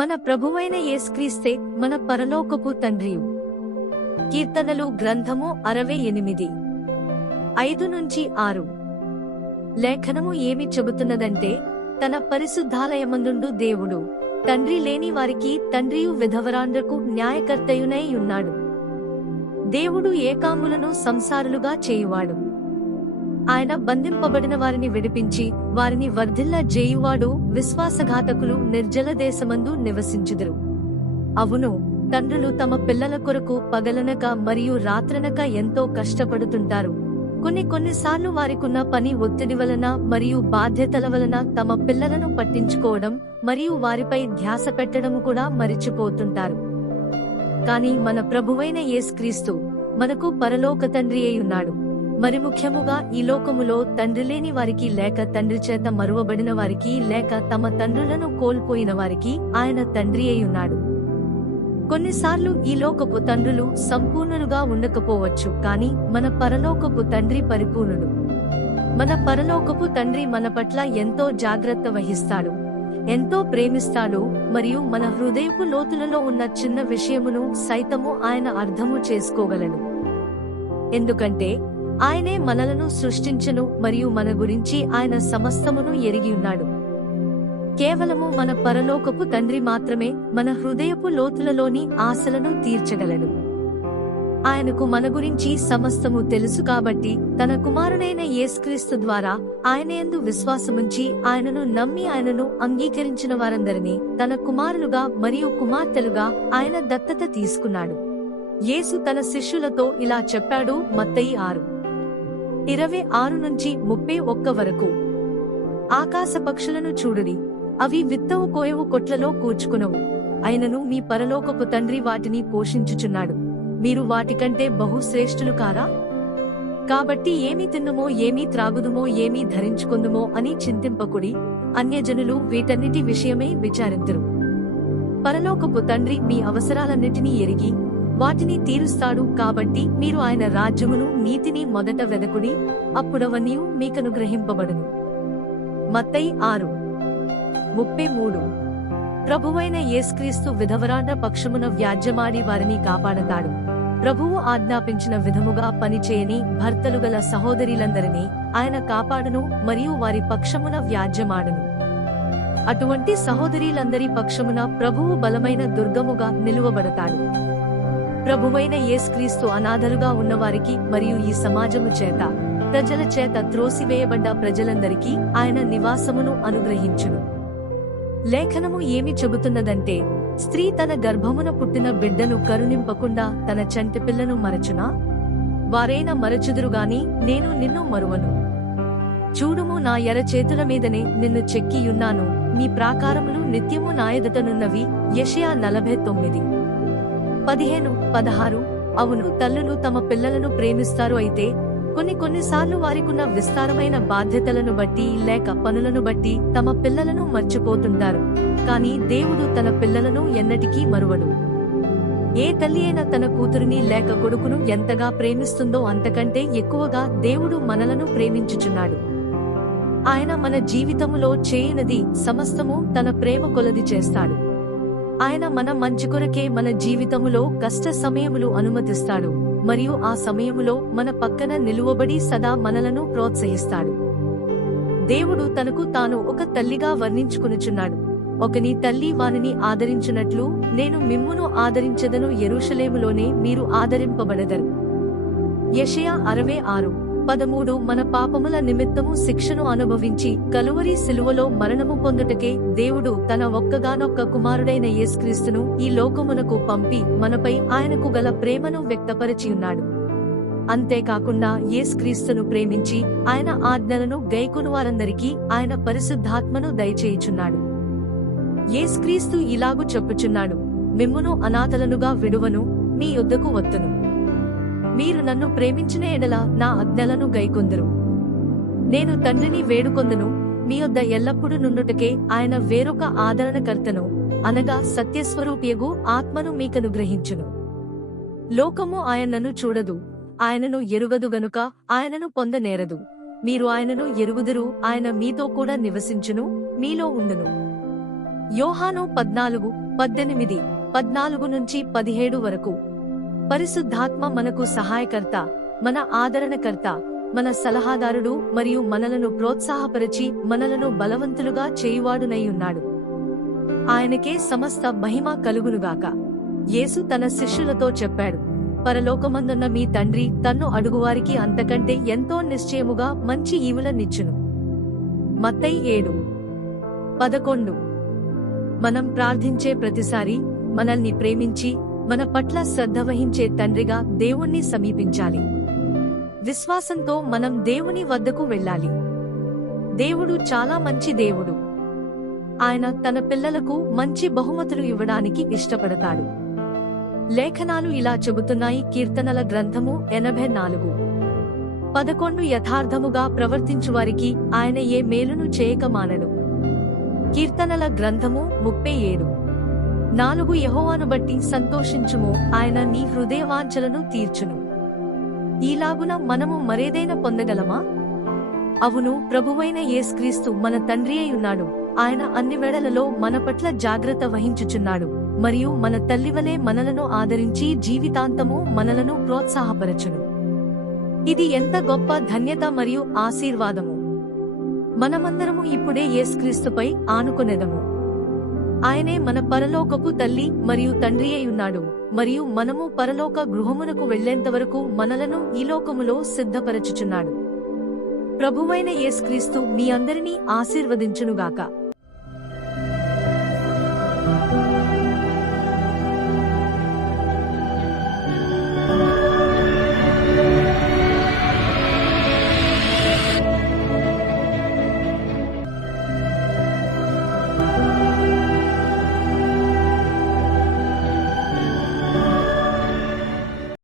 మన ప్రభువైన యేసుక్రీస్తే మన పరలోకపు తండ్రియు. కీర్తనలు గ్రంథము 68 5-6. లేఖనము ఏమి చెబుతున్నదంటే, తన పరిశుద్ధాలయమందుండు దేవుడు తండ్రి లేని వారికి తండ్రియు, విధవరాండ్రకు న్యాయకర్తయునై ఉన్నాడు. దేవుడు ఏకాంగులను సంసారులుగా చేయువాడు. ఆయన బంధింపబడిన వారిని విడిపించి వారిని వర్ధిల్ల జేయువాడు. విశ్వాసఘాతకులు నిర్జల దేశమందు నివసించుదురు. అవును, తండ్రులు తమ పిల్లల కొరకు పగలనక మరియు రాత్రనక ఎంతో కష్టపడుతుంటారు. కొన్నిసార్లు వారికున్న పని ఒత్తిడి వలన మరియు బాధ్యతల వలన తమ పిల్లలను పట్టించుకోవడం మరియు వారిపై ధ్యాస పెట్టడము కూడా మరిచిపోతుంటారు. కాని మన ప్రభువైన యేసుక్రీస్తు మనకు పరలోక తండ్రి అయ్యున్నాడు. మరి ముఖ్యముగా ఈ లోకములో తండ్రి లేని వారికి, లేక తండ్రి చేత మరువబడిన వారికి, లేక తమ తండ్రులను కోల్పోయిన వారికి ఆయన తండ్రి అయ్యున్నాడు. కొన్నిసార్లు ఈ లోకపు తండ్రులు సంపూర్ణులుగా ఉండకపోవచ్చు, కాని మన పరలోకపు తండ్రి పరిపూర్ణుడు. మన పరలోకపు తండ్రి మన పట్ల ఎంతో జాగ్రత్త వహిస్తాడు, ఎంతో ప్రేమిస్తాడు మరియు మన హృదయపు లోతులలో ఉన్న చిన్న విషయమును సైతము ఆయన అర్థము చేసుకోగలడు. ఎందుకంటే ఆయనే మనలను సృష్టించెను మరియు మన గురించి ఆయన సమస్తమును ఎరిగి ఉన్నాడు. కేవలము మన పరలోకపు తండ్రి మాత్రమే మన హృదయపు లోతులలోని ఆశలను తీర్చగలడు. ఆయనకు మన గురించి సమస్తము తెలుసు కాబట్టి తన కుమారుడైన యేసుక్రీస్తు ద్వారా ఆయనయందు విశ్వాసముంచి ఆయనను నమ్మి ఆయనను అంగీకరించిన వారందరినీ తన కుమారులుగా మరియు కుమార్తెలుగా ఆయన దత్తత తీసుకున్నాడు. యేసు తన శిష్యులతో ఇలా చెప్పాడు. మత్తయి 6:26-31 వరకు. ఆకాశ పక్షులను చూడుడి, అవి విత్తవు, కోయవు, కొట్లలో కూర్చుకునవు, అయినను మీ పరలోకపు తండ్రి వాటిని పోషించుచున్నాడు. మీరు వాటికంటే బహుశ్రేష్ఠులు కారా? కాబట్టి ఏమి తిన్నుమో, ఏమి త్రాగుదుమో, ఏమి ధరించుకుందుమో అని చింతింపకుడి. అన్యజనులు వీటన్నిటి విషయమై విచారింతురు. పరలోకపు తండ్రి మీ అవసరాలన్నిటినీ ఎరిగి వాటిని తీరుస్తాడు. కాబట్టి మీరు ఆయన రాజ్యమును, నీతిని మొదట వెదకుడి, అప్పుడవన్నీ మీకనుగ్రహింపబడును. మత్తయి 6:33. ప్రభువైన యేసుక్రీస్తు విధవరాండ్ర పక్షమున వ్యాజ్యమాడి వారిని కాపాడతాడు. ప్రభువు ఆజ్ఞాపించిన విధముగా పనిచేయని భర్తలు గల సహోదరీలందరినీ ఆయన కాపాడును మరియు వారి పక్షమున వ్యాజ్యమాడును. అటువంటి సహోదరీలందరి పక్షమున ప్రభువు బలమైన దుర్గముగా నిలువబడతాడు. ప్రభువైన యేసుక్రీస్తు అనాథలుగా ఉన్నవారికి మరియు ఈ సమాజము చేత, ప్రజల చేత త్రోసివేయబడ్డ ప్రజలందరికీ ఆయన నివాసమును అనుగ్రహించును. లేఖనము ఏమి చెబుతున్నదంటే, స్త్రీ తన గర్భమున పుట్టిన బిడ్డను కరుణింపకుండా తన చంటి పిల్లను మరచునా? వారైనా మరచుదురుగాని నేను నిన్ను మరువను. చూడుము, నా ఎర చేతుల మీదనే నిన్ను చెక్కియున్నాను, నీ ప్రాకారములు నిత్యము నా ఎదుటనున్నవి. యెషయా 49:15-16. అవును, తల్లులు తమ పిల్లలను ప్రేమిస్తారు. అయితే కొన్నిసార్లు వారికున్న విస్తారమైన బాధ్యతలను బట్టి లేక పనులను బట్టి తమ పిల్లలను మర్చిపోతుంటారు. కాని దేవుడు తన పిల్లలను ఎన్నటికీ మరువడు. ఏ తల్లి అయినా తన కూతురిని లేక కొడుకును ఎంతగా ప్రేమిస్తుందో అంతకంటే ఎక్కువగా దేవుడు మనలను ప్రేమించుచున్నాడు. ఆయన మన జీవితములో చేయనది సమస్తము తన ప్రేమ కొలది చేస్తాడు. ఆయన మన మంచి కొరకే మన జీవితములో కష్ట సమయములు అనుమతిస్తాడు మరియు ఆ సమయములో మన పక్కన నిలువబడి సదా మనలను ప్రోత్సహిస్తాడు. దేవుడు తనకు తాను ఒక తల్లిగా వర్ణించుకొనుచున్నాడు. ఒకని తల్లి వానిని ఆదరించునట్లు నేను మిమ్మును ఆదరించెదను, యెరూషలేములోనే మీరు ఆదరింపబడెదరు. యెషయా 66:13. మన పాపముల నిమిత్తము శిక్షను అనుభవించి కలువరి సిలువలో మరణము పొందుటకే దేవుడు తన ఒక్కగానొక్క కుమారుడైన యేసుక్రీస్తును ఈ లోకమునకు పంపి మనపై ఆయనకు గల ప్రేమను వ్యక్తపరచియున్నాడు. అంతేకాకుండా యేసుక్రీస్తును ప్రేమించి ఆయన ఆజ్ఞలను గైకొను వారందరికీ ఆయన పరిశుద్ధాత్మను దయచేయుచున్నాడు. యేసుక్రీస్తు ఇలాగు చెప్పుచున్నాడు, మిమ్మును అనాథలనుగా విడువను, మీ యొద్దకు వత్తును. మీరు నన్ను ప్రేమించిన ఎడల నా ఆజ్ఞలను గైకొందురు. నేను తండ్రిని వేడుకొందును, మీ యొద్ద ఎల్లప్పుడూ నుండుటకే ఆయన వేరొక ఆదరణకర్తను, అనగా సత్యస్వరూపియగు ఆత్మను మీకనుగ్రహించును. లోకము ఆయనను చూడదు, ఆయనను ఎరుగదు గనుక ఆయనను పొందనేరదు. మీరు ఆయనను ఎరుగుదురు, ఆయన మీతో కూడా నివసించును, మీలో ఉండును. యోహాను 14:18, 14-17 వరకు. పరిశుద్ధాత్మ మనకు సహాయకర్త, మన ఆదరణకర్త, మన సలహాదారుడు మరియు మనలను ప్రోత్సాహపరిచి మనలను బలవంతులుగా చేయువాడునై ఉన్నాడు. ఆయనకే సమస్త మహిమ కలుగునుగాక. యేసు తన శిష్యులతో చెప్పాడు, పరలోకమందున్న మీ తండ్రి తన్ను అడుగువారికి అంతకంటే ఎంతో నిశ్చయముగా మంచి ఈవులనిచ్చును. మత్తయి 7:11. మనం ప్రార్థించే ప్రతిసారి మనల్ని ప్రేమించి మన పట్ల శ్రద్ధ వహించే తండ్రిగా దేవుణ్ణి సమీపించాలి. విశ్వాసంతో మనం దేవుని వద్దకు వెళ్ళాలి. దేవుడు చాలా మంచి దేవుడు. ఆయన తన పిల్లలకు మంచి బహుమతులు ఇవ్వడానికి ఇష్టపడతాడు. లేఖనాలు ఇలా చెబుతున్నాయి. కీర్తనల గ్రంథము 84:11. యథార్థముగా ప్రవర్తించువారికి ఆయన ఏ మేలును చేయక మానడు. కీర్తనల గ్రంథము 37:4. యెహోవాను బట్టి సంతోషించుము, ఆయన నీ హృదయవాంఛలను తీర్చును. ఈలాగున మనము మరేదైనా పొందగలమా? అవును, ప్రభువైన యేసుక్రీస్తు మన తండ్రి అయి ఉన్నాడు. ఆయన అన్ని వేళలలో మన పట్ల జాగ్రత్త వహించుచున్నాడు మరియు మన తల్లివలే మనలను ఆదరించి జీవితాంతము మనలను ప్రోత్సాహపరచును. ఇది ఎంత గొప్ప ధన్యత మరియు ఆశీర్వాదము! మనమందరము ఇప్పుడే యేసుక్రీస్తుపై ఆనుకొనెదము. ఆయనే మన పరలోకపు తల్లి మరియు తండ్రి అయి ఉన్నాడు మరియు మనము పరలోక గృహమునకు వెళ్లేంతవరకు మనలను ఈ లోకములో సిద్ధపరచుచున్నాడు. ప్రభువైన యేసుక్రీస్తు మీ అందరినీ ఆశీర్వదించునుగాక.